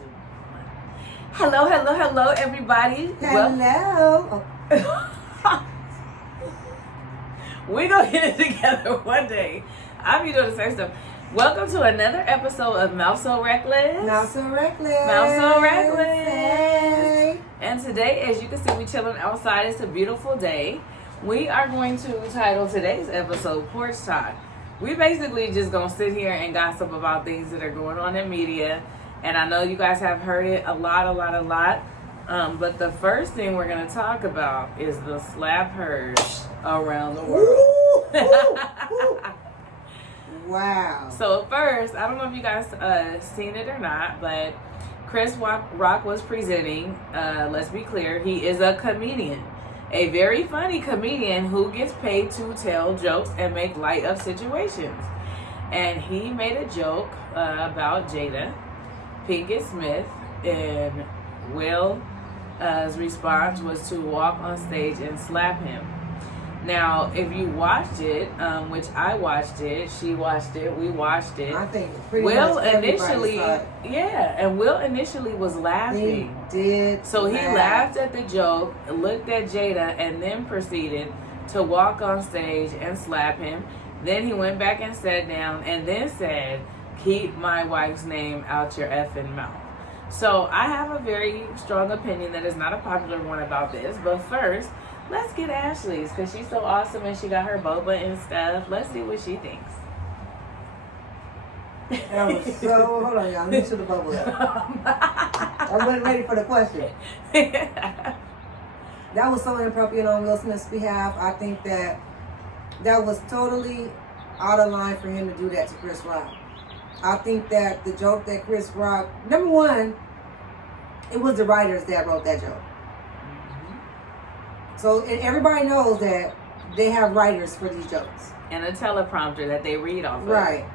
2, 1. Hello, everybody. Hello. We're going to get it together one day. I'll be doing the same stuff. Welcome to another episode of Mouth So Reckless. Mouth So Reckless. Mouth So Reckless. Hey. And today, as you can see, we chilling outside. It's a beautiful day. We are going to title today's episode Porch Talk. We basically just going to sit here and gossip about things that are going on in media. And I know you guys have heard it a lot. But the first thing we're going to talk about is the slap purge around the world. Ooh. Wow. So first, I don't know if you guys seen it or not, but Chris Rock was presenting. Let's be clear, he is a comedian. A very funny comedian who gets paid to tell jokes and make light of situations. And he made a joke about Jada Pinkett Smith, and Will's response was to walk on stage and slap him. Now, if you watched it, which I watched it, she watched it, we watched it. I think pretty Will much initially, saw it. and Will initially was laughing. He did. So he laughed at the joke, looked at Jada, and then proceeded to walk on stage and slap him. Then he went back and sat down and then said, "Keep my wife's name out your effing mouth." So I have a very strong opinion that is not a popular one about this. But first, let's get Ashley's because she's so awesome and she got her boba and stuff. Let's see what she thinks. That was so, hold on, y'all. Let me to the bubble up. I wasn't ready for the question. That was so inappropriate on Will Smith's behalf. I think that was totally out of line for him to do that to Chris Rock. I think that the joke that Chris Rock, number one, it was the writers that wrote that joke. So, and everybody knows that they have writers for these jokes. And a teleprompter that they read off of. Right.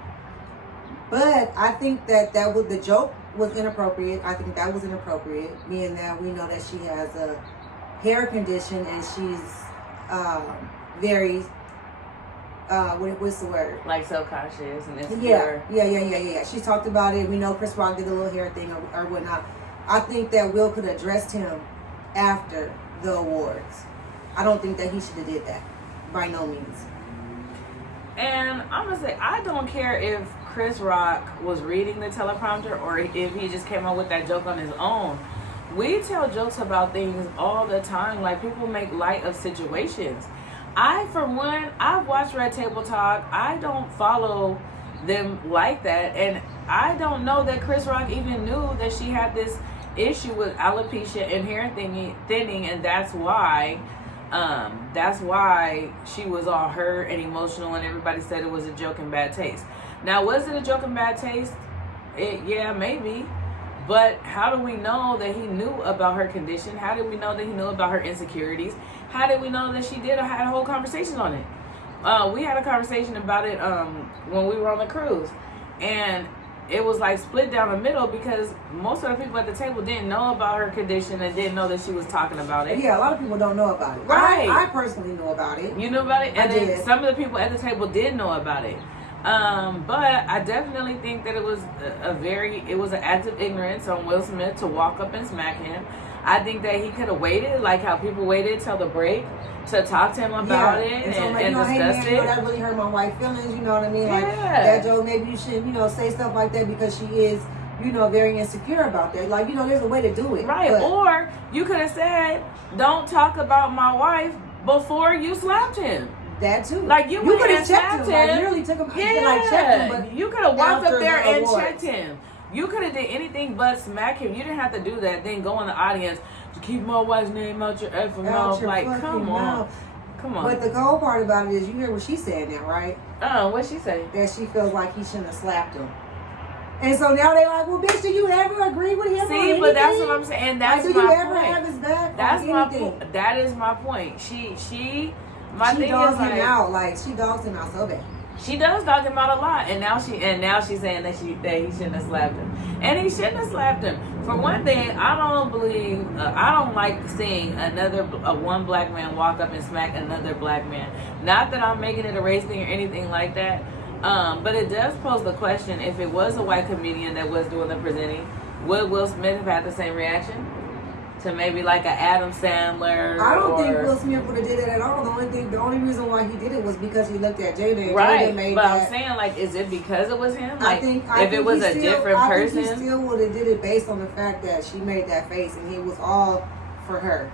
But I think that the joke was inappropriate. I think that was inappropriate, being that we know that she has a hair condition and she's very, what's the word? Like self-conscious and insecure. Yeah. She talked about it. We know Chris Rock did the little hair thing or whatnot. I think that Will could have addressed him after the awards. I don't think that he should have did that. By no means. And I'm going to say, I don't care if Chris Rock was reading the teleprompter or if he just came up with that joke on his own. We tell jokes about things all the time. Like, people make light of situations. For one, I've watched Red Table Talk. I don't follow them like that. And I don't know that Chris Rock even knew that she had this issue with alopecia and hair thinning, and that's why she was all hurt and emotional, and everybody said it was a joke in bad taste. Now, was it a joke in bad taste? Yeah, maybe. But how do we know that he knew about her condition? How did we know that he knew about her insecurities? How did we know that she had a whole conversation on it? We had a conversation about it when we were on the cruise. And it was like split down the middle because most of the people at the table didn't know about her condition and didn't know that she was talking about it. Yeah, a lot of people don't know about it. Right. I personally know about it. You knew about it? And I then did. Some of the people at the table did know about it. But I definitely think that it was an act of ignorance on Will Smith to walk up and smack him. I think that he could have waited, like how people waited till the break to talk to him about it and so, like, discuss hey, man, it. that really hurt my wife's feelings, you know what I mean? Like, Yeah. that Joe, maybe you should, say stuff like that because she is, very insecure about that. Like, there's a way to do it. Right. But Or you could have said, "Don't talk about my wife before you slapped him." that too. Like, you could went have and checked slapped him. Like, him. literally took him, Yeah. checked him. But you could have walked after up there the and awards. checked him. You could have did anything but smack him. You didn't have to do that. Then go in the audience to keep my wife's name out your effing mouth. Like, come on. Come on. But the cold part about it is, you hear what she said now, right? What'd she say? That she feels like he shouldn't have slapped him. And so now they're like, well, bitch, do you ever agree with him on See, anything? but that's what I'm saying. That's like, my do you ever point. have his back That's on my anything? point. That is my point. She She thing dogs is him like, out. Like, she dogs him out so bad. She does dog him out a lot, and now she's saying that he shouldn't have slapped him, and he shouldn't have slapped him. For one thing, I don't like seeing one black man walk up and smack another black man. Not that I'm making it a race thing or anything like that, but it does pose the question: if it was a white comedian that was doing the presenting, would Will Smith have had the same reaction to maybe like an Adam Sandler? I don't think Will Smith would have did it at all. The only reason why he did it was because he looked at Jada. And right. Jada made but that. I'm saying, like, is it because it was him? Like, I if it was a different person, he still would have did it based on the fact that she made that face and he was all for her.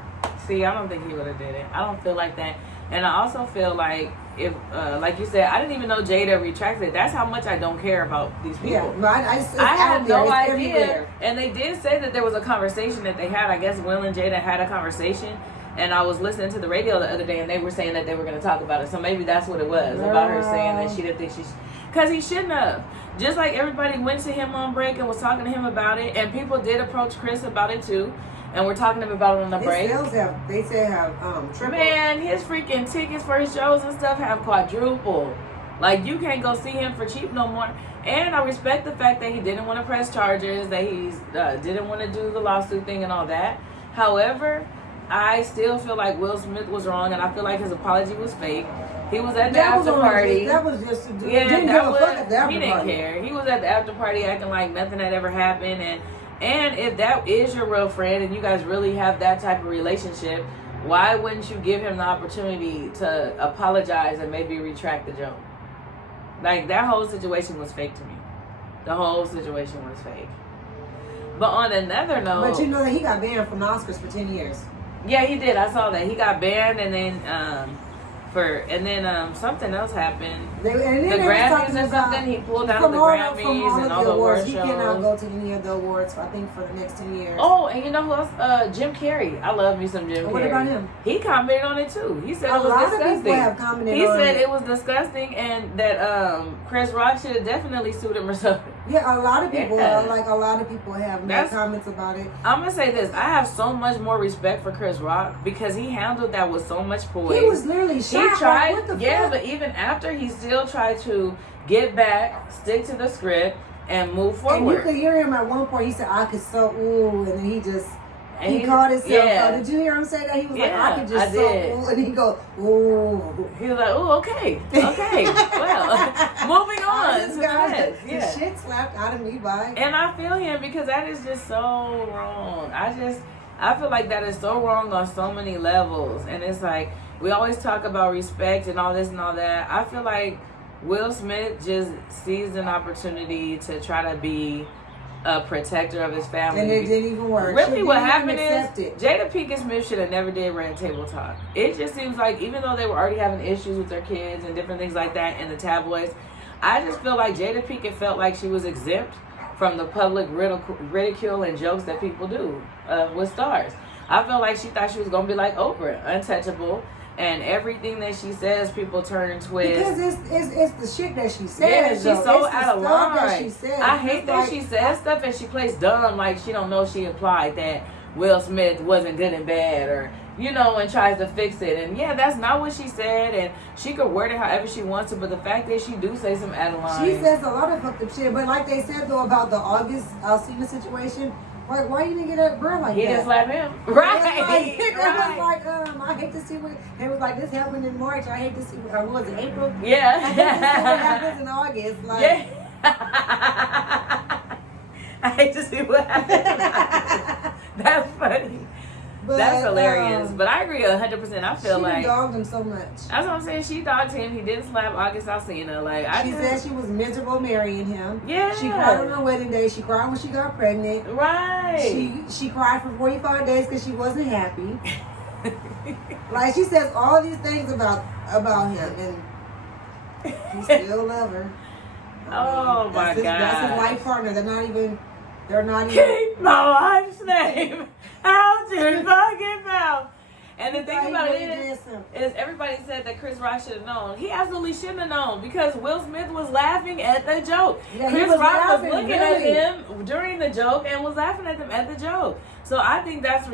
See, I don't think he would have did it. I don't feel like that. And I also feel like if, like you said, I didn't even know Jada retracted it. That's how much I don't care about these people. Yeah, but I had no idea. And they did say that there was a conversation that they had. I guess Will and Jada had a conversation. And I was listening to the radio the other day, and they were saying that they were going to talk about it. So maybe that's what it was, about her saying that she didn't think she... Because he shouldn't have. Just like everybody went to him on break and was talking to him about it. And people did approach Chris about it, too. And we're talking to him about it on the break. His sales have, they say, have tripled. Man, his freaking tickets for his shows and stuff have quadrupled. Like, you can't go see him for cheap no more. And I respect the fact that he didn't want to press charges, that he didn't want to do the lawsuit thing and all that. However, I still feel like Will Smith was wrong, and I feel like his apology was fake. He was at the after party. That was just to do. Yeah, didn't give a fuck at the after he didn't party. care. He was at the after party acting like nothing had ever happened, and if that is your real friend and you guys really have that type of relationship, why wouldn't you give him the opportunity to apologize and maybe retract the joke? Like, that whole situation was fake to me. The whole situation was fake. But on another note... But you know that he got banned from the Oscars for 10 years. Yeah, he did. I saw that. He got banned, and then something else happened. The Grammys or something. He pulled out of the Grammys and all the award shows. He cannot go to any of the awards, I think, for the next 10 years. Oh, and you know who else? Jim Carrey. I love me some Jim Carrey. What about him? He commented on it too. He said it was disgusting. A lot of people have commented on it. He said it was disgusting, and that Chris Rock should have definitely sued him or something. Yeah, a lot of people have made comments about it. I'm gonna say this: I have so much more respect for Chris Rock because he handled that with so much poise. He was literally shocked. He tried, but even after, he still tried to get back, stick to the script, and move forward. And you could hear him at one point. He said, "I could and then he just. And he called himself. Yeah. Did you hear him say that? He was like, I could just and he go, ooh. He was like, ooh, okay. Well, moving on. This guy, the shit slapped out of me by. And I feel him because that is just so wrong. I feel like that is so wrong on so many levels. And it's like, we always talk about respect and all this and all that. I feel like Will Smith just seized an opportunity to try to be a protector of his family. And it didn't even work. Really, what happened is Jada Pinkett Smith should have never did Red Table Talk. It just seems like even though they were already having issues with their kids and different things like that in the tabloids, I just feel like Jada Pinkett felt like she was exempt from the public ridicule and jokes that people do with stars. I felt like she thought she was going to be like Oprah, untouchable. And everything that she says, people turn twist. Because it's the shit that she says. Yeah, she's so out of line. I hate that she says stuff and she plays dumb, like she don't know she implied that Will Smith wasn't good and bad, or and tries to fix it. And yeah, that's not what she said, and she could word it however she wants to. But the fact is, she do say some out of line. She says a lot of fucked up shit. But like they said though about the August Alsina situation. Like, why you didn't get that girl like that? He didn't slap him. Right. It was like, I hate to see what... It was like, this happened in March. I hate to see what was it, April? Yeah. I hate to see what happens in August. Like, yeah. I hate to see what happens. That's funny. But, that's hilarious. But I agree 100%. I feel like... She dogged him so much. That's what I'm saying. She dogged him. He didn't slap August Alsina. She said she was miserable marrying him. Yeah. She cried on her wedding day. She cried when she got pregnant. Right. She cried for 45 days because she wasn't happy. Like, she says all these things about him. And he still love her. My God. That's his life partner. They're not even... Keep my wife's name out your fucking mouth. And the thing about it is everybody said that Chris Rock should have known. He absolutely shouldn't have known because Will Smith was laughing at the joke. Yeah, Chris Rock was looking at him during the joke and was laughing at them at the joke. So I think that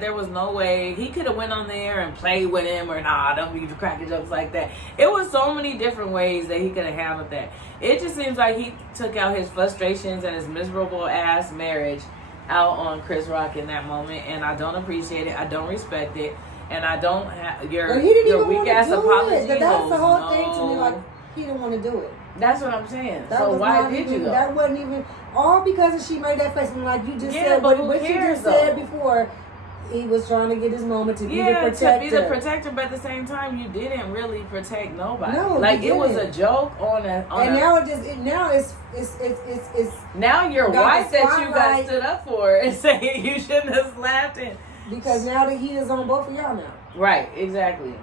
there was no way he could have went on there and played with him or don't be cracking jokes like that. It was so many different ways that he could have handled that. It just seems like he took out his frustrations and his miserable ass marriage out on Chris Rock in that moment, and I don't appreciate it. I don't respect it, and I don't have your weak ass apology. That's the whole thing to me. Like, he didn't want to do it. That's what I'm saying. That so was why not did even, you go? That wasn't even all because she made that face. And like you just Yeah, said, but what who you cares, just said before, he was trying to get his moment to be the protector. To be the protector, but at the same time, you didn't really protect nobody. No, like you it was didn't. a joke on a. And now it's now your wife that you got spotlight. stood up for and saying you shouldn't have slapped him. Because now the heat is on both of y'all now. Right, exactly.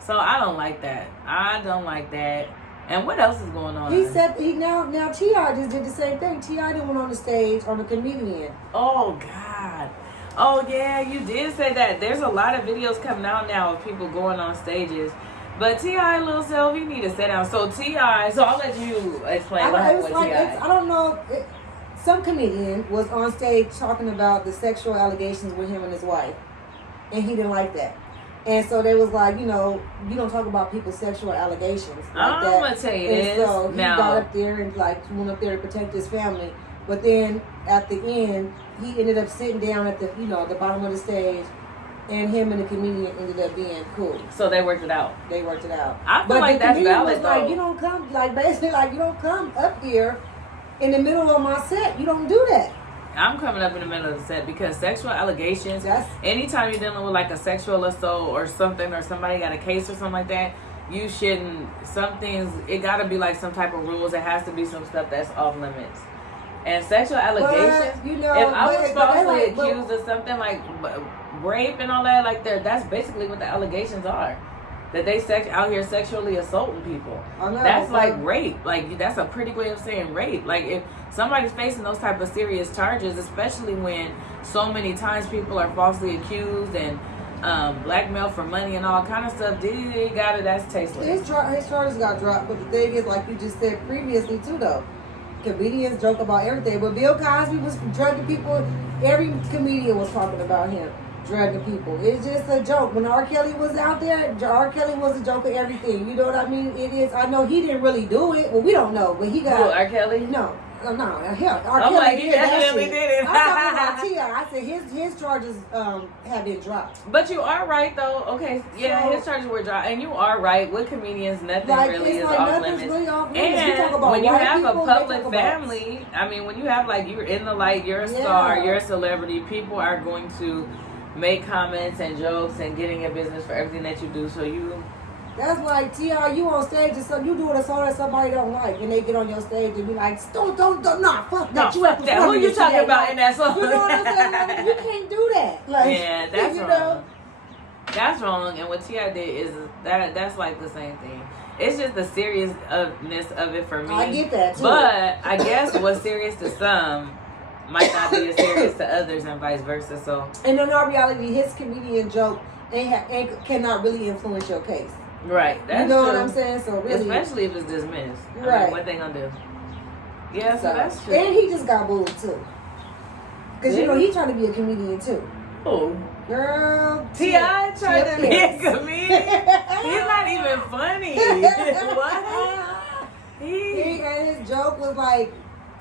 So I don't like that. I don't like that. And what else is going on? He said now T.I. just did the same thing. T.I. didn't went on the stage on the comedian. Oh God. Oh yeah, you did say that. There's a lot of videos coming out now of people going on stages. But T.I. little self, he need to sit down. So T.I. So I'll let you explain what happened with T.I. I don't know. Some comedian was on stage talking about the sexual allegations with him and his wife, and he didn't like that. And so they was like, you know, you don't talk about people's sexual allegations like I'm that. gonna tell you and this. So he got up there and like went up there to protect his family. But then at the end, he ended up sitting down at the the bottom of the stage, and him and the comedian ended up being cool. So they worked it out. They worked it out. I feel like that's valid was though. like, you don't come basically you don't come up here in the middle of my set. You don't do that. I'm coming up in the middle of the set because sexual allegations, anytime you're dealing with like a sexual assault or something, or somebody got a case or something like that, you shouldn't, some things, it got to be like some type of rules. It has to be some stuff that's off limits. And sexual allegations, if I was falsely accused of something like rape and all that, like that's basically what the allegations are. That they out here sexually assaulting people. That's like rape. Like that's a pretty way of saying rape. Like if somebody's facing those type of serious charges, especially when so many times people are falsely accused and blackmailed for money and all kind of stuff, that's tasteless. His charges got dropped, but the thing is, like you just said previously too, though, comedians joke about everything. But Bill Cosby was drugging people. Every comedian was talking about him drugging people. It's just a joke. When R. Kelly was out there, R. Kelly was a joke of everything. You know what I mean? It is. I know he didn't really do it. Well, we don't know, but he got. R. Kelly? No. Hell, R. Kelly like, he definitely did it. I'm talking about T.I. I said his charges have been dropped. But you are right though. Okay, yeah, so, his charges were dropped, and you are right. With comedians, nothing really is off limits. Really off limits. And when you have a public family, I mean, when you have like you're in the light, you're a star, you're a celebrity. People are going to make comments and jokes and getting your business for everything that you do. So you. That's like T.I. You on stage and you doing a song that somebody don't like, and they get on your stage and be like, don't, fuck that. No, fuck that. Who you talking about in that song? You know what I'm saying? You can't do that. Like, yeah, that's wrong. That's wrong. And what T.I. did is that's like the same thing. It's just the seriousness of it for me. I get that too. But I guess what's serious to some might not be as serious to others, and vice versa. So. And in all reality, his comedian joke cannot really influence your case. Right. That's you know true. what I'm saying? So really, especially if it's dismissed. Right. I mean, what they gonna do? Yeah, so that's true. And he just got booed too. Because you know he trying to be a comedian too. Who? Girl, T.I. tried to be a comedian. He's not even funny. What? And his joke was like,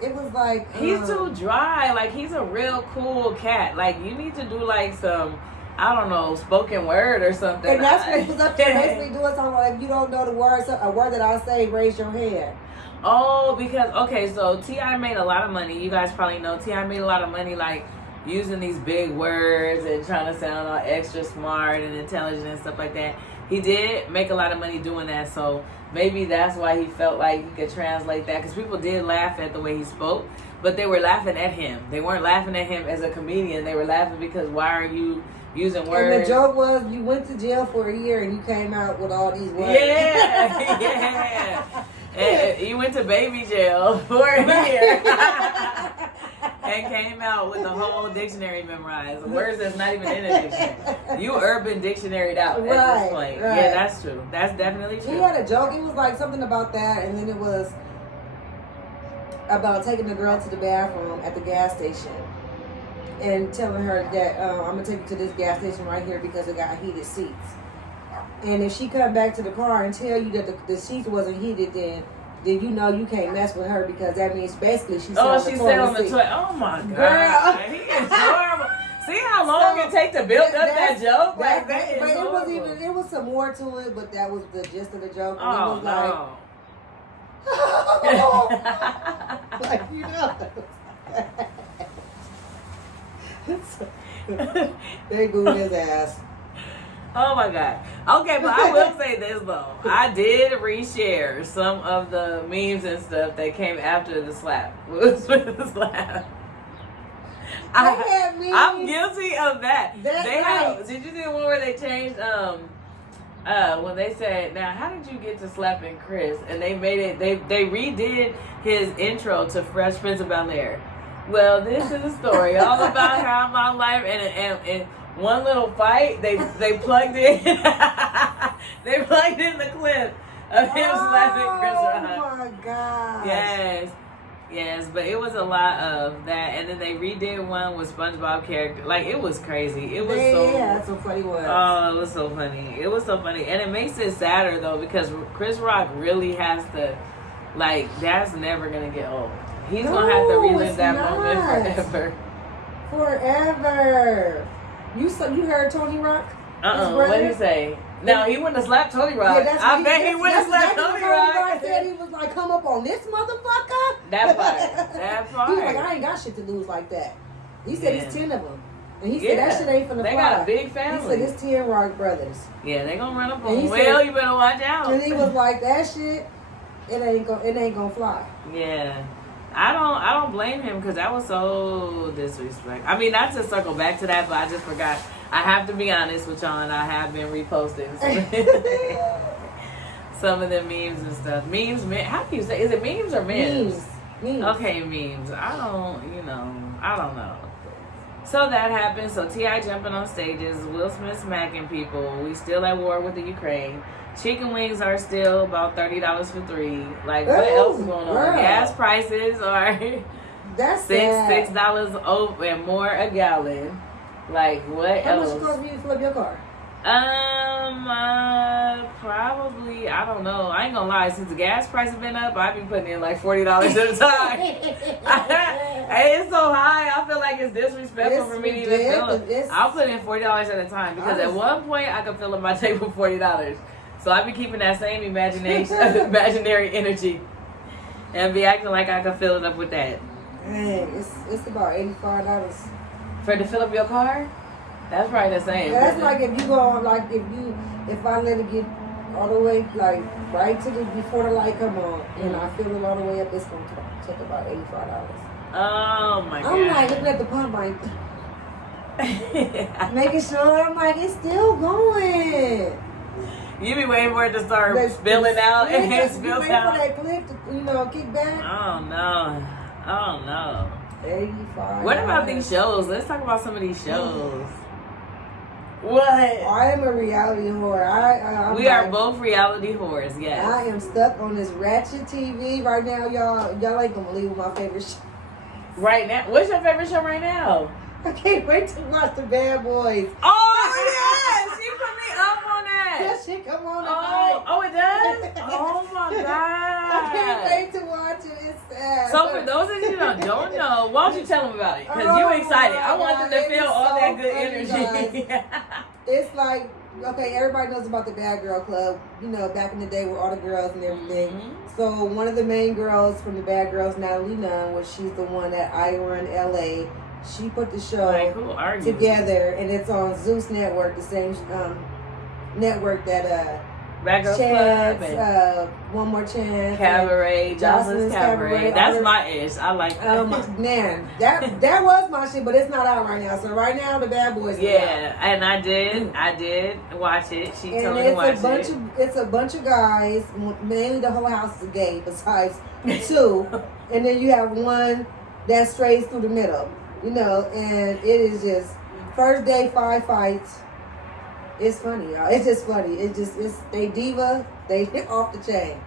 it was like he's too dry. Like he's a real cool cat. Like you need to do like some, I don't know, spoken word or something. And that's what he was up there basically doing something like, if you don't know the words, a word that I say, raise your hand. Oh, because so T.I. made a lot of money. You guys probably know T.I. made a lot of money like using these big words and trying to sound all extra smart and intelligent and stuff like that. He did make a lot of money doing that, so maybe that's why he felt like he could translate that, because people did laugh at the way he spoke, but they were laughing at him. They weren't laughing at him as a comedian. They were laughing because why are you using words? And the joke was you went to jail for a year and you came out with all these words. Yeah. And you went to baby jail for a year and came out with the whole dictionary memorized. Words that's not even in a dictionary. You urban dictionaried out at this point. Right. Yeah, that's true. That's definitely true. He had a joke. It was like something about that, and then it was about taking the girl to the bathroom at the gas station and telling her that I'm going to take you to this gas station right here because it got heated seats. And if she come back to the car and tell you that the seats wasn't heated, then you know you can't mess with her, because that means basically she's on the toilet. Oh my God. Girl. He is horrible. See how long it take to build up that joke? But it was some more to it, but that was the gist of the joke. And Oh, it was like, Like, you know. They booed his ass. Oh my God. Okay, but I will say this though. I did reshare some of the memes and stuff that came after the slap. Will Smith slap. I'm guilty of that. They have. Did you see the one where they changed when they said, "Now, how did you get to slapping Chris?" And they made it. They redid his intro to Fresh Prince of Bel-Air. Well, this is a story all about how my life and one little fight. They plugged in. They plugged in the clip of him slapping Chris Rock. Oh my God. Yes, but it was a lot of that, and then they redid one with SpongeBob character. Like, it was crazy. It was that's some funny ones. Oh, it was so funny. It was so funny, and it makes it sadder though because Chris Rock really has to, like, that's never gonna get old. He's gonna have to relive that moment forever. You heard Tony Rock? What did he say? No, he wouldn't have slapped Tony Rock. Yeah, I bet he wouldn't have slapped Tony Rock. Rock said he was like, come up on this motherfucker. That part. He was like, I ain't got shit to lose like that. He said it's 10 of them. And he said that shit ain't finna fly. They got a big family. He said it's 10 Rock brothers. Yeah, they gonna run up on him. Well, you better watch out. And he was like, that shit, it ain't gonna fly. Yeah. I don't blame him because that was so disrespectful. I mean, not to circle back to that, but I just forgot. I have to be honest with y'all, and I have been reposting some of the memes and stuff. Memes, how do you say? Is it memes or memes? Memes. Okay, memes. I don't know. So that happened. So T.I. jumping on stages, Will Smith smacking people. We still at war with the Ukraine. Chicken wings are still about $30 for 3. Like, what else is going on? Girl. Gas prices are $6 over and more a gallon. Like, what How else? much it cost you to flip your car? Probably, I don't know. I ain't gonna lie. Since the gas price has been up, I've been putting in like $40 at a time. Hey, it's so high. I feel like it's disrespectful for me to even fill it. I'll put in $40 at a time because at one point I could fill up my tank with $40. So I be keeping that same imaginary energy, and be acting like I could fill it up with that. Dang, it's about $85 for to fill up your car. That's probably the same. That's like if you go on, like if I let it get all the way, like right to before the light come on, and I fill it all the way up, it's gonna take about $85. Oh my God! I'm like looking at the pump, like making sure. I'm like, it's still going. You be waiting for it to start spilling out and it spills out. For that clip to, kick back. Oh no. 85. What about these shows? Let's talk about some of these shows. What? I am a reality whore. We are both reality whores, yes. I am stuck on this ratchet TV right now, y'all. Y'all ain't gonna believe my favorite show. Right now? What's your favorite show right now? I can't wait to watch The Bad Boys. Oh, yes! She put me up on that. That shit come on tonight. Oh, it does? Oh, my God. I can't wait to watch it. It's sad. So, for those of you that don't know, why don't you tell them about it? Because you're excited. I want them to feel all that good energy. It's like, okay, everybody knows about the Bad Girl Club. You know, back in the day with all the girls and everything. Mm-hmm. So, one of the main girls from the Bad Girls, Natalie Nunn, she's the one at Ira in L.A., she put the show together, and it's on Zeus Network, the same network that Chance, One More Chance, Cabaret, Jocelyn's Cabaret. That's my ish. I like that. Man, that was my shit, but it's not out right now. So right now, the Bad Boys. Yeah, and I did watch it. She told me to watch it. It's a bunch of guys. Mainly, the whole house is gay, besides 2, and then you have one that strays through the middle. You know, and it is just first day 5 fights. It's funny, y'all. It's just funny. They diva, they hit off the chain.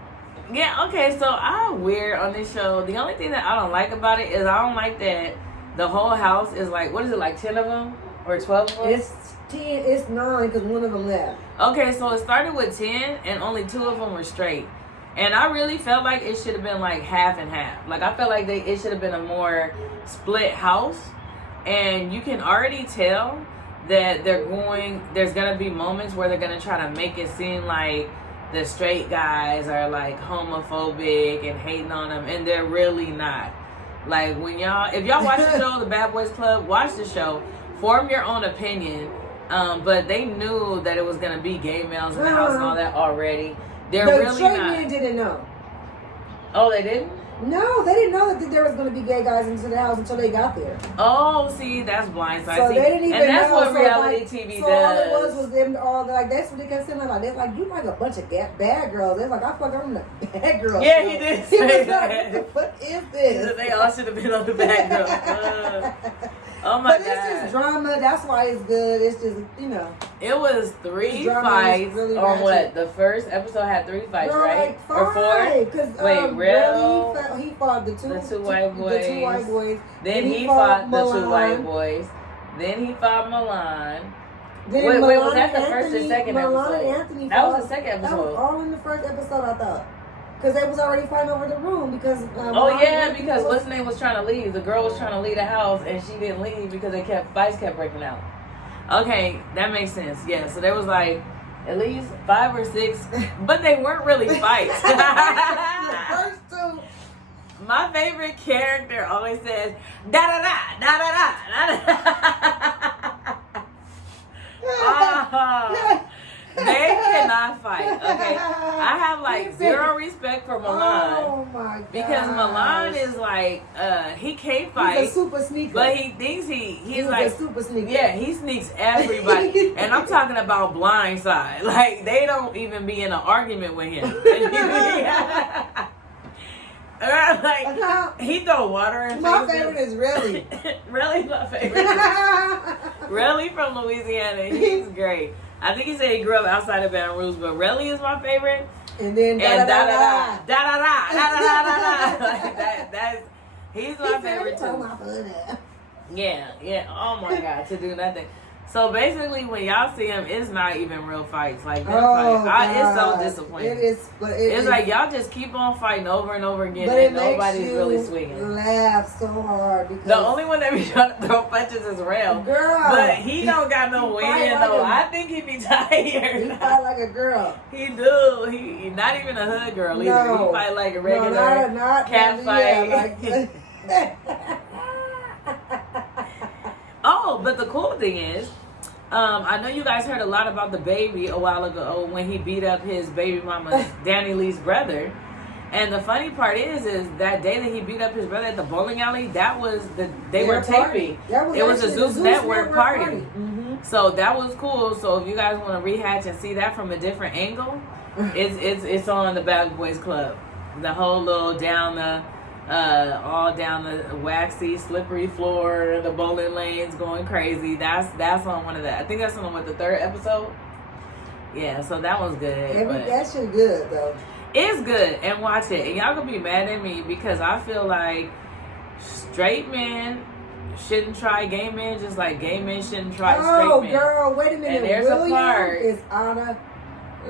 Yeah, okay, so I'm weird on this show. The only thing that I don't like about it is I don't like that the whole house is like, what is it, like 10 of them or 12 of them? It's 10, it's 9 because one of them left. Okay, so it started with 10 and only 2 of them were straight. And I really felt like it should have been like half and half. Like I felt like it should have been a more split house. And you can already tell that there's going to be moments where they're going to try to make it seem like the straight guys are like homophobic and hating on them, and they're really not. Like if y'all watch the show, The Bad Boys Club, watch the show, form your own opinion. But they knew that it was gonna be gay males in the house and all that already. They're the really straight not. men didn't know. Oh, they didn't? No, they didn't know that there was going to be gay guys into the house until they got there. Oh, see, that's blindside. So see, they didn't even know. And that's what reality like, TV so does. all it was them all like that's what they kept saying like they're like you like a bunch of bad girls. They're like I fuck I'm the bad girls. Yeah, he did say was that. like, what the fuck is this? They all should have been on the bad girl. Oh my but god! it's just drama. That's why it's good. It's just It was 3 drama fights really on ratchet. what? The first episode had 3 fights, Girl, right? like Or 4? Cause, Wait, real? Really, he fought the two white boys. The 2 white boys. Then he fought the 2 Milan. white boys. Then he fought Milan. Then Wait, Milan was that the and first or Anthony, second Milan episode? and Anthony That was fought. the second That was episode. all in the first episode, I thought. Because they was already fighting over the room because. Oh yeah, because what's her name was trying to leave. The girl was trying to leave the house and she didn't leave because fights kept breaking out. Okay, that makes sense. Yeah, so there was like at least 5 or 6, but they weren't really fights. The first 2. My favorite character always says da da da da da da da. They cannot fight. Okay, I have like 0 respect for Milan. Oh my god! Because Milan is like he can't fight. He's a super sneaker. But he thinks he's like a super sneaker. Yeah, he sneaks everybody. And I'm talking about blindside. Like they don't even be in an argument with him. Like he throw water in My faces. favorite is Relly. Relly's my favorite. Relly from Louisiana. He's great. I think he said he grew up outside of Baton Rouge, but Relly is my favorite. And then da da da da da da da da da. Like that's he's my favorite too. Yeah. Oh my god, to do nothing. So basically, when y'all see him, it's not even real fights. Like it's so disappointing. It is, but it's like y'all just keep on fighting over and over again, but and nobody's really swinging. Laugh so hard because the only one that be trying to throw punches is Rail. Girl, but he don't got no win though. I think he be tired. He fight like a girl. He do. He not even a hood girl either. No. He fight like a regular not cat fight. Yeah, Oh, but the cool thing is, I know you guys heard a lot about the baby a while ago when he beat up his baby mama, Danny Lee's brother. And the funny part is that day that he beat up his brother at the bowling alley, that was they were taping. It was a Zeus Network party. Mm-hmm. So that was cool. So if you guys want to rehatch and see that from a different angle, it's on the Bad Boys Club. The whole little all down the waxy, slippery floor, the bowling lanes going crazy. That's on one of that. I think that's on the 3rd episode. Yeah, so that one's good. That shit good though. It's good, and watch it. And y'all gonna be mad at me because I feel like straight men shouldn't try gay men, just like gay men shouldn't try straight men. Oh, girl, wait a minute. And there's William a part. is out of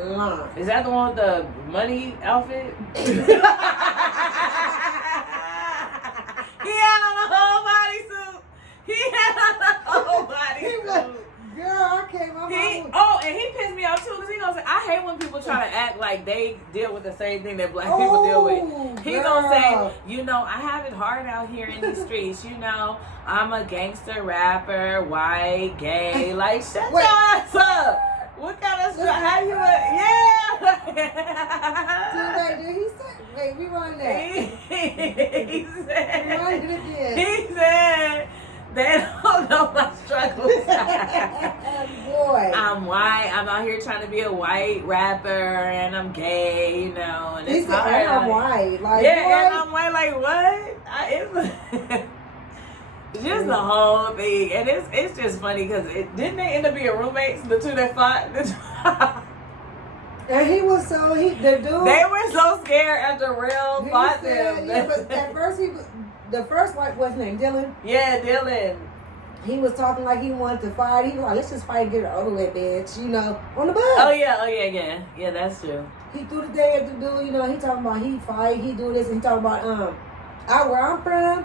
line. Is that the one with the money outfit? He had on a whole bodysuit. Girl, I came up. And he pissed me off too because he gonna say, I hate when people try to act like they deal with the same thing that black people deal with. He gonna say, I have it hard out here in these streets. I'm a gangster rapper, white, gay. Like, shut your ass up. What kind of stuff? How you? Yeah. Did he say? Wait, rewind that. He said. Rewind it again. He said they don't know my struggles. Boy, I'm white. I'm out here trying to be a white rapper, and I'm gay. And he it's said, hard. and I'm white. Like, yeah, boy. and I'm white. Like what? It's just the whole thing, and it's just funny because didn't they end up being roommates? The two that fought. And he was the dude. They were so scared after Real fought them. Yeah, but at first the first white boy's named Dylan. Yeah, Dylan. He was talking like he wanted to fight. He was like, let's just fight and get it over with, bitch. On the bus. Oh yeah. Yeah, that's true. He threw the day at the dude. He talking about he fight, he do this, and he talking about where I'm from.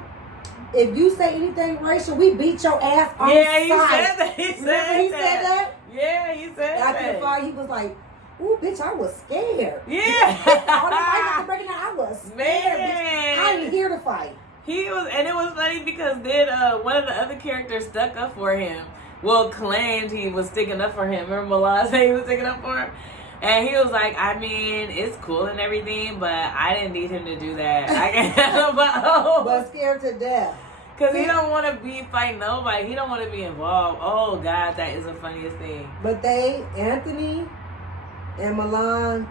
If you say anything racial, we beat your ass on Yeah, he sight. said that. He said that. Yeah, he said After that. the fight, he was like, ooh, bitch, I was scared. Yeah. All the fights after breaking out, I was scared, bitch. I ain't here to fight. He was, and it was funny because then one of the other characters stuck up for him. Well, claimed he was sticking up for him. Remember Milan said he was sticking up for him? And he was like, I mean, it's cool and everything, but I didn't need him to do that. I can handle my own. But scared to death. Because he don't want to be fighting nobody. He don't want to be involved. Oh, God, that is the funniest thing. But Anthony and Milan,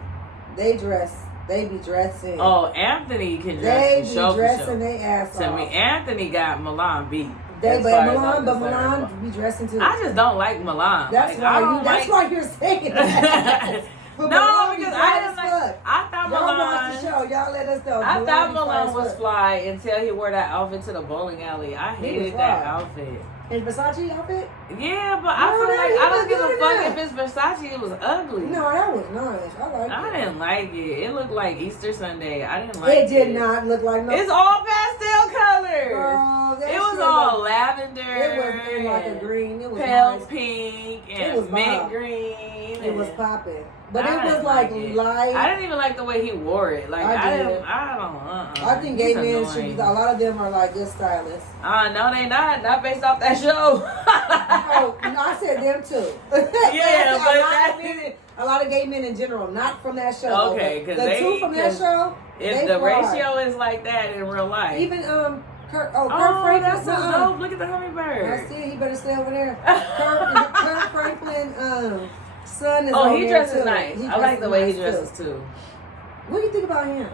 they be dressing. Oh, Anthony can dress They for be show. dressing their ass To off. me, Anthony got Milan beat. But Milan Milan be dressing too. I just don't like Milan. That's like, why you're saying that. No, Milan because be I fly didn't as like. fuck. I thought Y'all watch the Milan. show. Y'all let us know. I thought be Milan fly as was fuck. fly until he wore that outfit to the bowling alley. I He hated was that fly. outfit. His Versace outfit? Yeah, but I No, feel that like he I don't look give a good fuck in if it's Versace. It was ugly. No, that was nice. I liked I it. didn't like it. It looked like Easter Sunday. I didn't like it. It did not look like no. It's all pastel colors. Girl, that It was shit all looked- lavender. It was in like a green. It was pale nice. pink It and was mint bomb. green. It was and- popping. But I it was didn't like it. light. I didn't even like the way he wore it. Like I I did. don't. I think gay He's men should annoying. be. A lot of them are like good stylists. No, they not. Not based off that show. Oh, no, I said them too. Yeah, a lot of gay men in general, not from that show. Okay, but 'cause the they- two from that 'cause show. If they the fly. ratio is like that in real life. Even Kurt Oh, Franklin. that's so uh-uh. dope. Look at the hummingbird. I see. He better stay over there. Kurt Franklin, son is Oh, on he there dresses too. nice. He I like the way he nice, dresses too. What do you think about him?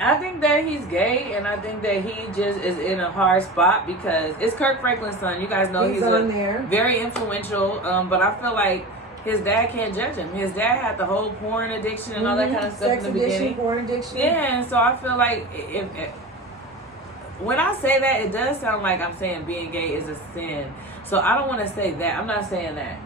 I think that he's gay, and I think that he just is in a hard spot because it's Kirk Franklin's son. You guys know he's on there. very influential, but I feel like his dad can't judge him. His dad had the whole porn addiction and all that kind of stuff Sex in the addiction, beginning. porn addiction. Yeah, and so I feel like if when I say that, it does sound like I'm saying being gay is a sin. So I don't want to say that. I'm not saying that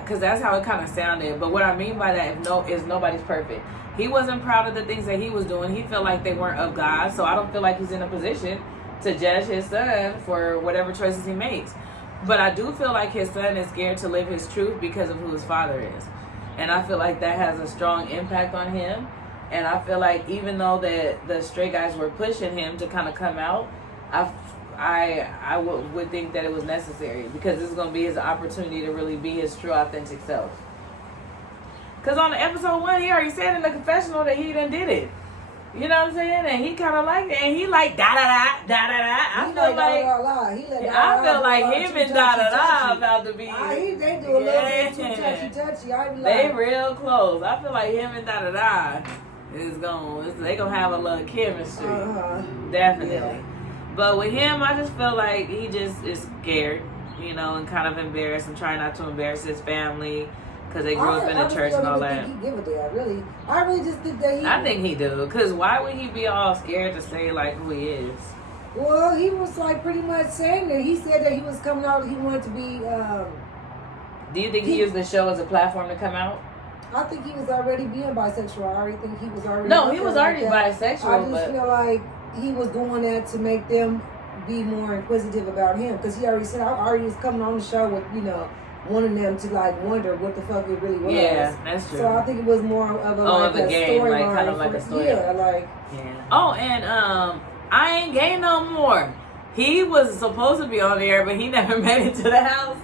because that's how it kind of sounded. But what I mean by that is nobody's perfect. He wasn't proud of the things that he was doing. He felt like they weren't of God. So I don't feel like he's in a position to judge his son for whatever choices he makes. But I do feel like his son is scared to live his truth because of who his father is. And I feel like that has a strong impact on him. And I feel like even though that the straight guys were pushing him to kind of come out, I would think that it was necessary because this is going to be his opportunity to really be his true, authentic self. Because on episode 1, he already said in the confessional that he done did it. You know what I'm saying? And he kind of liked it. And he like da-da-da, da-da-da. I feel like him and da-da-da about to be. They do a little bit too touchy-touchy. I be like, They real close. I feel like him and da-da-da they gonna have a little chemistry. Definitely. Yeah. But with him, I just feel like he just is scared, and kind of embarrassed and trying not to embarrass his family because they grew up in the church and all that. He give a damn. I really just think that he. I think he do, because why would he be all scared to say like who he is? Well, he was like pretty much saying that he said that he was coming out. He wanted to be. Do you think he used the show as a platform to come out? I think he was already being bisexual. I already think he was already. No, he was already bisexual. I just but feel like he was doing that to make them be more inquisitive about him, because he already said I already was coming on the show with wanting them to like wonder what the fuck it really was. Yeah, that's true. So I think it was more of a of a game, storyline, like kind of like a story. Yeah. Oh, and I ain't gay no more. He was supposed to be on the air, but he never made it to the house.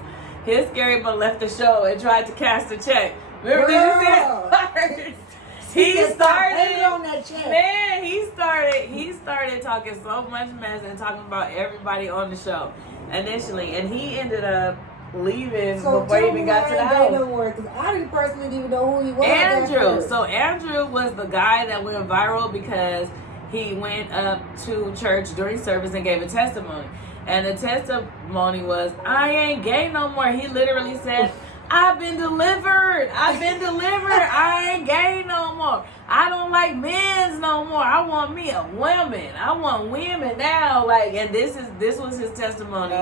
His scary butt left the show and tried to cash a check. Remember, did you see it? He started on that check. Man, he started talking so much mess and talking about everybody on the show initially, and he ended up leaving before he even got to the house. Because I didn't personally even know who he was. Andrew. So Andrew was the guy that went viral because he went up to church during service and gave a testimony. And the testimony was, I ain't gay no more. He literally said, I've been delivered. I ain't gay no more. I don't like men's no more. I want me a woman. I want women now. And this was his testimony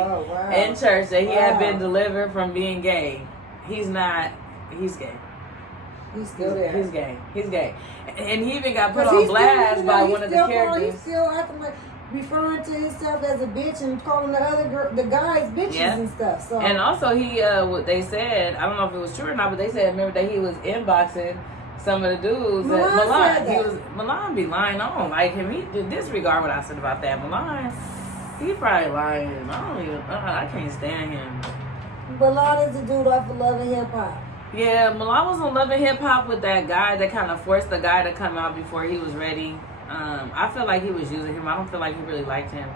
in church that he had been delivered from being gay. He's not. He's gay. He's still there. He's gay. And he even got put on blast by one of the characters. He's still acting like. referring to himself as a bitch and calling the guys bitches and stuff. So and also he what they said, I don't know if it was true or not, but they said remember that he was inboxing some of the dudes Milan be lying on. Like him, he disregard what I said about that. Milan, he probably lying. I can't stand him. Milan is the dude off of Love and Hip Hop. Yeah, Milan was on Love and Hip Hop with that guy that kind of forced the guy to come out before he was ready. I feel like he was using him. I don't feel like he really liked him.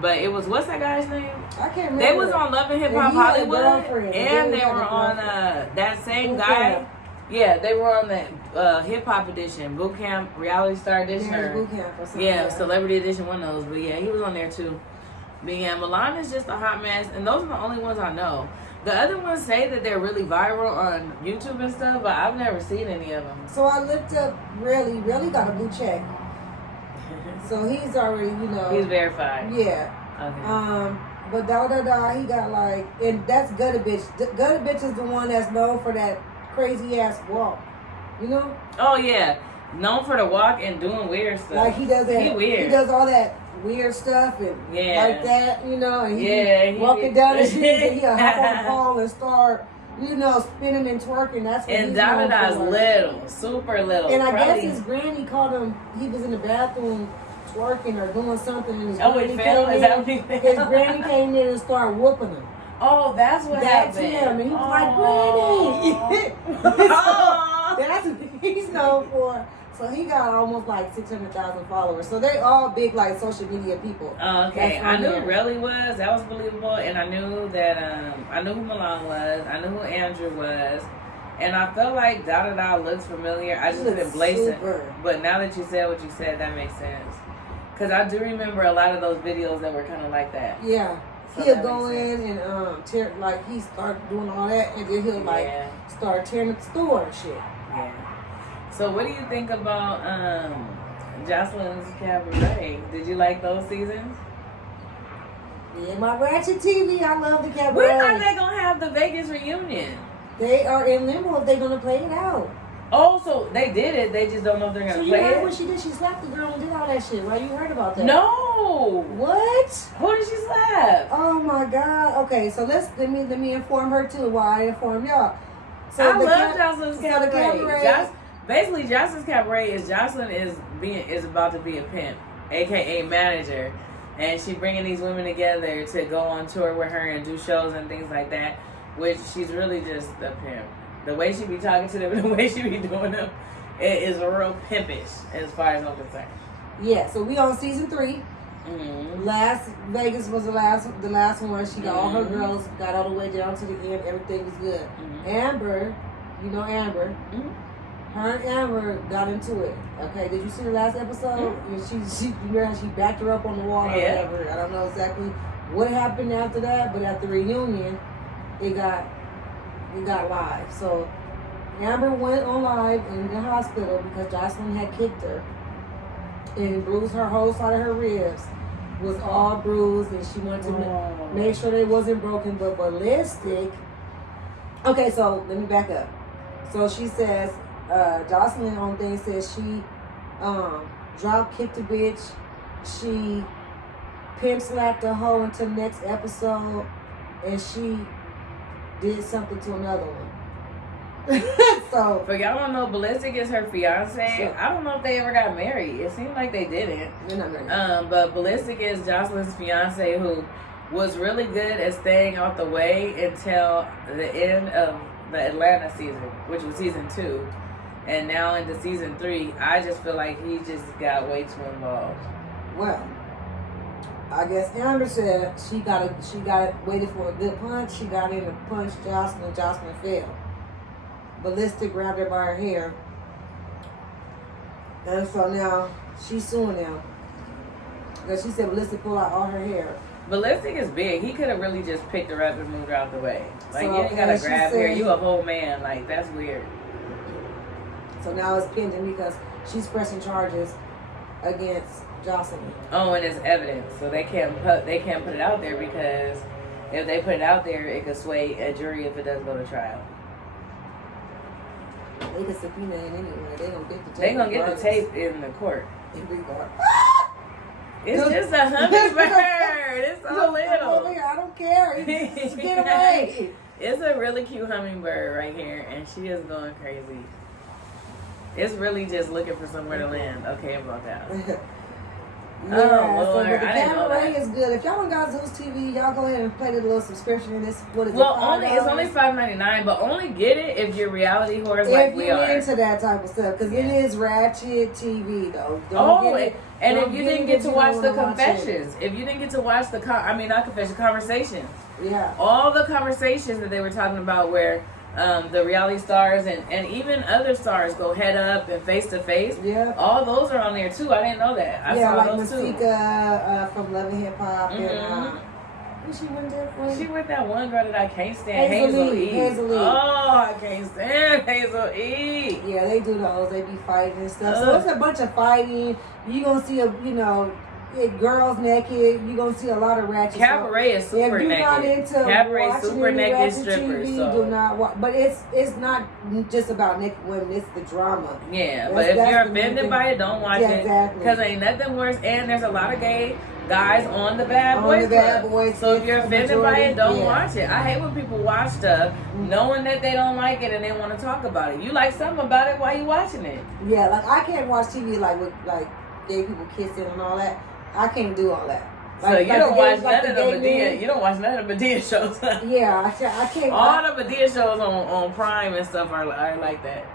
But it was, what's that guy's name? I can't remember. They was on Love and Hip Hop Hollywood, and they were on that same guy. Yeah, they were on the Hip Hop edition, Boot Camp, Reality Star edition. Boot Camp or something. Yeah, Celebrity edition, one of those. But yeah, he was on there too. But yeah, Milan is just a hot mess, and those are the only ones I know. The other ones say that they're really viral on YouTube and stuff, but I've never seen any of them. So I looked up Really got a blue check. So he's already, He's verified. Yeah. Okay. But he got like, and that's Gutter Bitch. Gutter Bitch is the one that's known for that crazy ass walk. You know? Oh yeah. Known for the walk and doing weird stuff. Like he does that. He does all that weird stuff and like that, and he walking down the street and he'll hop on the pole and start, spinning and twerking. That's what and Dada's little, super little. And I guess his granny called him. He was in the bathroom twerking or doing something, and his granny came in and started whooping him. Oh, that's what happened. That's him, and he was like, Granny. So that's what he's known for. So he got almost like 600,000 followers. So they all big like social media people. Okay, I knew who Relly was. That was believable, and I knew that I knew who Milan was. I knew who Andrew was, and I felt like Dada looks familiar. I just didn't place it. But now that you said what you said, that makes sense. Cause I do remember a lot of those videos that were kind of like that. Yeah, so he'll go in and tear, like he started doing all that, and then he'll start tearing up the store and shit. Yeah. So what do you think about Jocelyn's Cabaret? Did you like those seasons? Yeah, my Ratchet TV, I love the Cabaret. When are they gonna have the Vegas reunion? They are in limbo if they're gonna play it out. Oh, so they did it. They just don't know if they're gonna play it. So you heard what she did? She slapped the girl and did all that shit, right? You heard about that? No. What? Who did she slap? Oh my God. Okay, so let me inform her too while I inform y'all. So I love Jocelyn's Cabaret. Basically, Jocelyn's Cabaret is Jocelyn is about to be a pimp, aka manager, and she bringing these women together to go on tour with her and do shows and things like that. Which she's really just a pimp. The way she be talking to them and the way she be doing them, it is a real pimpish as far as I'm concerned. Yeah, so we on season 3. Mm-hmm. Last Vegas was the last one. She got all her girls, got all the way down to the end. Everything was good. Mm-hmm. Amber, you know Amber. Mm-hmm. Her and Amber got into it. Okay, did you see the last episode? Mm-hmm. She you remember how she backed her up on the wall or whatever. I don't know exactly what happened after that, but at the reunion, it got live. So Amber went on live in the hospital because Jocelyn had kicked her and bruised her whole side of her ribs. Was all bruised, and she wanted to make sure they wasn't broken. But Ballistic. Okay, so let me back up. So she says, Jocelyn on thing says she drop kicked a bitch. She pimp slapped a hoe until next episode, and she did something to another one. So for y'all don't know, Ballistic is her fiance. So, I don't know if they ever got married. It seemed like they didn't. They're not married. But Ballistic is Jocelyn's fiance, who was really good at staying out the way until the end of the Atlanta season, which was season 2, and now into season 3. I just feel like he just got way too involved. Well, I guess Amber said she got waited for a good punch. She got in and punched Jocelyn. Jocelyn fell. Ballistic grabbed her by her hair. And so now she's suing them. Because she said Ballistic pulled out all her hair. Ballistic is big. He could have really just picked her up and moved her out the way. Like, so, you ain't gotta grab her. You a whole man. Like, that's weird. So now it's pending because she's pressing charges against Jocelyn. Oh, and it's evidence. So they can't put it out there because if they put it out there, it could sway a jury if it does go to trial. They can subpoena it anyway. They gonna get the tape. They gonna get the tape in the court. In regard. It's just a hummingbird. It's so little. I don't care. Just get away. It's a really cute hummingbird right here, and she is going crazy. It's really just looking for somewhere to land. Okay, about that. Yeah, so but the cabaret is good. If y'all don't got Zeus TV, y'all go ahead and play the little subscription. And it's only $5.99, but only get it if you're reality whores like we are. If you're into that type of stuff, because it is ratchet TV though. And if you didn't get to watch the confessions, if you didn't get to watch the conversations. Yeah. All the conversations that they were talking about where the reality stars and even other stars go head up and face to face. Yeah. All those are on there too. I didn't know that. I saw like those too. Masika from Love and Hip Hop and who she went there for? She with that one girl that I can't stand, Hazel E. Oh, I can't stand Hazel E. Yeah, they do those. They be fighting and stuff. So it's a bunch of fighting. You gonna see girls naked. You gonna see a lot of ratchet. Cabaret is super naked. If you're not into Cabaret super naked strippers. TV, so do not watch. But it's not just about naked women. It's the drama. Yeah, but if you're offended by it, don't watch it. Exactly. Because ain't nothing worse. And there's a lot of gay guys on the Bad Boys. So if you're offended by it, don't watch it. I hate when people watch stuff knowing that they don't like it and they want to talk about it. You like something about it while you watching it. Yeah, like I can't watch TV with gay people kissing and all that. I can't do all that. So you don't watch none of the Madea. You don't watch none of the Madea shows. Yeah, I can't. All the Madea shows on Prime and stuff are like that.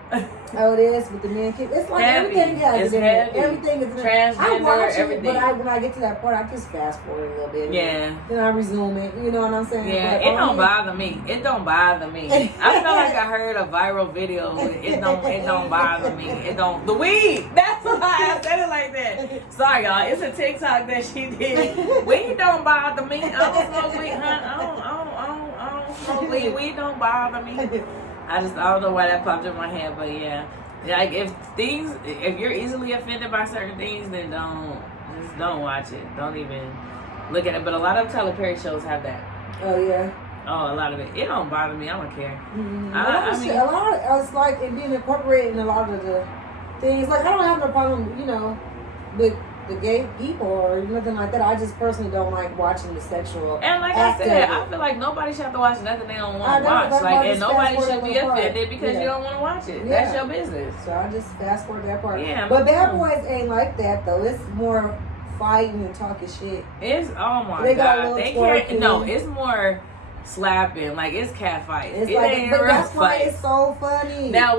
Oh, it is with the men kids. It's like heavy. Everything has it's it in heavy. it. Everything is in it. Transgender, I watch it, everything. But when I get to that part, I just fast forward a little bit. Yeah. Then I resume it. You know what I'm saying? Yeah, it don't bother me. It don't bother me. I feel like I heard a viral video. It don't bother me. It don't. The weed. That's why I said it like that. Sorry, y'all. It's a TikTok that she did. Weed don't bother me. I don't smoke weed, huh? I don't smoke weed. Weed don't bother me. I don't know why that popped in my head, but yeah. Like if you're easily offended by certain things, then don't watch it. Don't even look at it. But a lot of Tyler Perry shows have that. Oh yeah. Oh, a lot of it. It don't bother me. I don't care. Mm-hmm. A lot. It's like it being incorporated in a lot of the things. Like I don't have no problem, with the gay people or nothing like that. I just personally don't like watching the sexual. And like I said, I feel like nobody should have to watch nothing they don't want to watch. And nobody should be offended because you don't want to watch it. Yeah. That's your business. So I just fast forward that part. Yeah. But Bad Boys ain't like that though. It's more fighting and talking shit. It's God. They can't. No, it's more slapping. Like it's cat fight. It ain't but real that's why fight. it's so funny. Now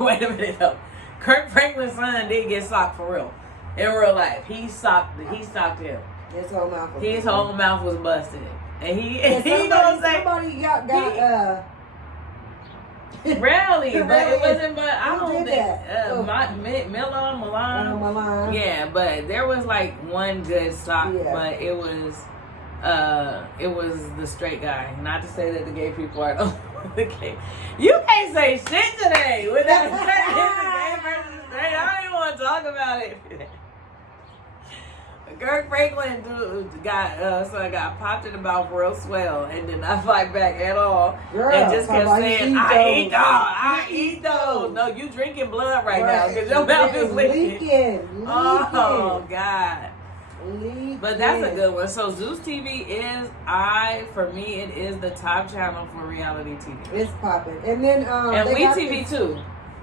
wait a minute though. Kirk Franklin's son did get socked for real. In real life. He socked him. His whole mouth was His whole mouth was busted. And he somebody got rarely, but it wasn't. But I don't think Milan. Yeah, but there was like one good sock, but it was the straight guy. Not to say that the gay people are the gay. You can't say shit today with that gay versus straight. I don't even want to talk about it. Kirk Franklin got popped in the mouth real swell and did not fight back at all. Girl, and just kept saying, I eat those. No, you drinking blood right now because your mouth is leaking. Oh, God. But that's a good one. So Zeus TV for me, it is the top channel for reality TV. It's popping. And then and WeTV too.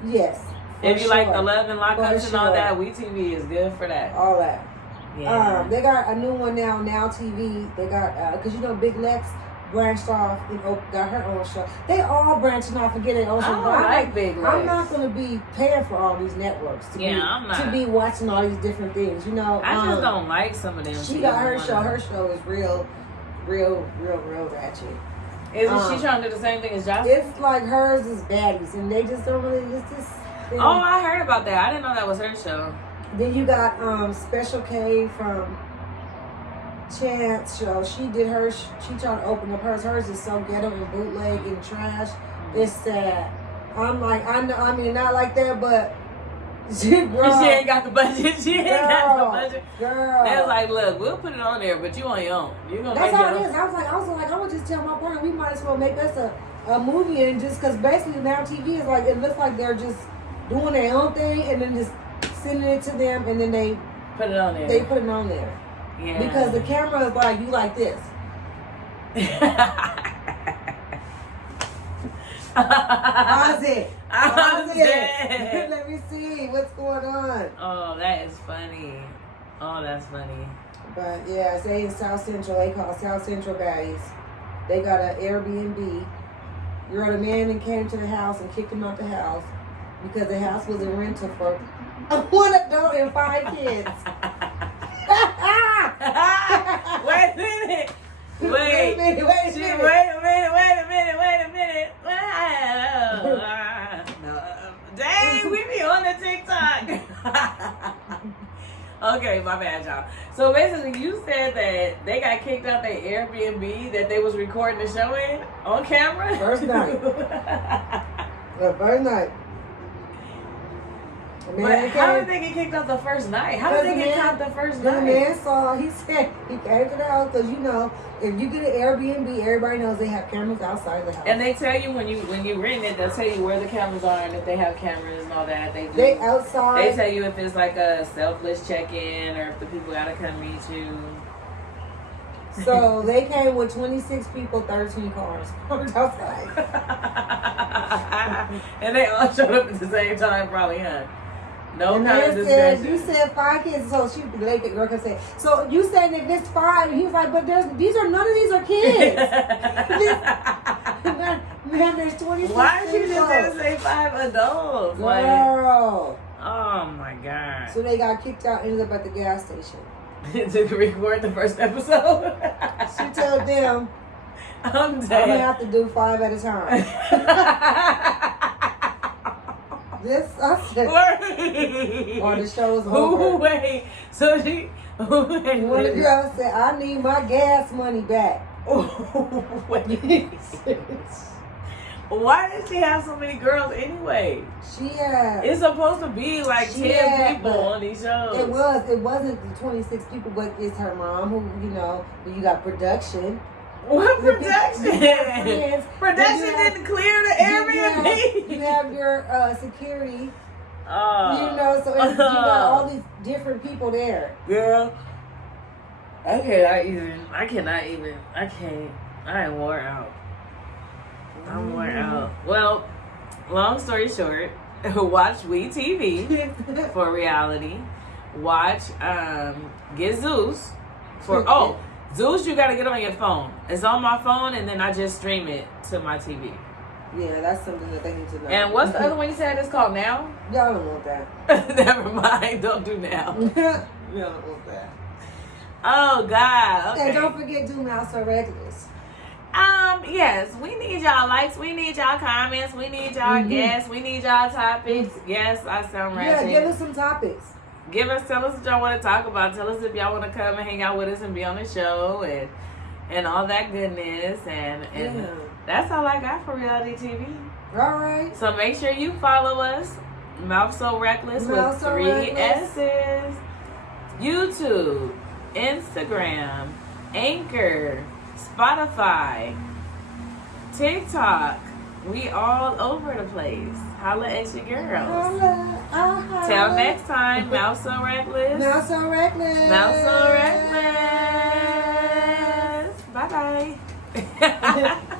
Yes. If you like the Love and Lockups and all that, WeTV is good for that. All that. Yeah. They got a new one now TV. They got because Big Lex branched off and got her own show. They all branching off and getting their own show. I like Big Lex. I'm not gonna be paying for all these networks to be watching all these different things. I just don't like some of them. She got her show. Her show is real ratchet. Isn't she trying to do the same thing as Jocelyn? It's like hers is baddies, and they just don't really. It's just. Oh, I heard about that. I didn't know that was her show. Then you got Special K from Chance show. She did her. She tried to open up hers. Hers is so ghetto and bootleg and trash. It's sad. I'm like, I know. I mean, not like that, but she ain't got the budget. She ain't got the budget. Girl, they was like, look, we'll put it on there, but you on your own. You gonna That's make how it is. I was like, I would just tell my partner we might as well make us a movie and just because basically now TV is like it looks like they're just doing their own thing and then just sending it to them and then they Put it on there. They put it on there. Yeah. Because the camera is like, you like this. Pause it. Let me see what's going on. Oh, that is funny. Oh, that's funny. But yeah, say in South Central, they call South Central baddies. They got an Airbnb. Girl, the man that came to the house and kicked him out the house because the house was in rental for 1 adult and 5 kids. Wait a minute. Wait a minute. Wait a minute. Dang, we be on the TikTok. Okay, my bad, y'all. So basically, you said that they got kicked out their Airbnb that they was recording the show in on camera? First night. The first night. But how did they get kicked out the first night? How did they get kicked out the first night? The man saw, he said, he came to the house because, you know, if you get an Airbnb, everybody knows they have cameras outside the house. And they tell you when you rent it, they'll tell you where the cameras are and if they have cameras and all that. They do. They outside. They tell you if it's like a selfless check-in or if the people gotta come meet you. So they came with 26 people, 13 cars parked outside. And they all showed up at the same time, probably, huh? No and kind of said, discussion. you said 5 kids, so she the girl could say, so you said if it's 5, and he was like, but none of these are kids. Man, there's 26 Why did you people. just say 5 adults? Girl. Like, oh my God. So they got kicked out, ended up at the gas station. To record the first episode? She told them, I'm I'm dead. gonna have to do 5 at a time. This I said, or the show's over. Wait, so she. One of the girls said, I need my gas money back. Wait. Why did she have so many girls anyway? She had. It's supposed to be like 10 people on these shows. It wasn't the 26 people, but it's her mom who, you know, you got production. What production? Friends. Production didn't clear the Airbnb. You have your security. Oh. You know, so you got all these different people there. Girl, I am wore out. I'm wore out. Well, long story short, watch WeTV for reality. Watch get Zeus for Zeus, you gotta get on your phone. It's on my phone, and then I just stream it to my TV. Yeah, that's something that they need to know. And what's the other one you said it's called Now? Y'all don't want that. Never mind, don't do Now. Y'all don't want that. Oh God. Okay. And don't forget, do Mouse or Regulars. Yes, we need y'all likes, we need y'all comments, we need y'all guests, we need y'all topics. Yes, I sound right. Yeah, give us some topics. Tell us what y'all want to talk about. Tell us if y'all want to come and hang out with us and be on the show and all that goodness. And that's all I got for reality TV. All right. So make sure you follow us, Mouth So Reckless with 3 S's. YouTube, Instagram, Anchor, Spotify, TikTok. We all over the place. Holla at your girls. Till next time, Mouth So Reckless. Mouse or Reckless. Mouth So Reckless. Bye bye.